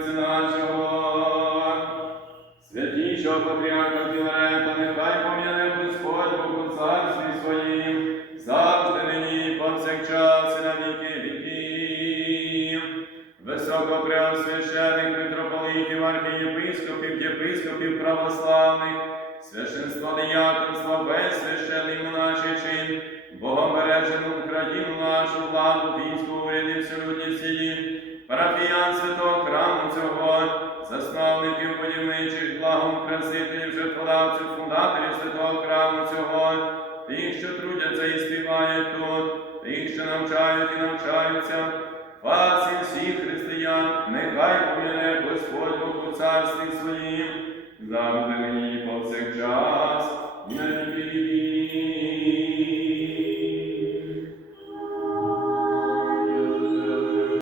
Отця нашого, святнішого патріарха Філарета, нехай пом'яне Господь Богу царстві своїм, завжди нині, повсякчас і на віки віків, високопрям священих митрополитів, архієпископів, єпископів православних, священство діяконства, весь священий монаший чин, Богом бережену Україну нашу владу, війську, уряди, всюди всії, парафія цього, засновників будівничих, благом красителів, жертводавців, фундаторів святого храму цього, тих, що трудяться і співають тут, тих, що навчають і навчаються, вас і всіх християн, нехай поміне Господь Бог у царстві своїм, завжди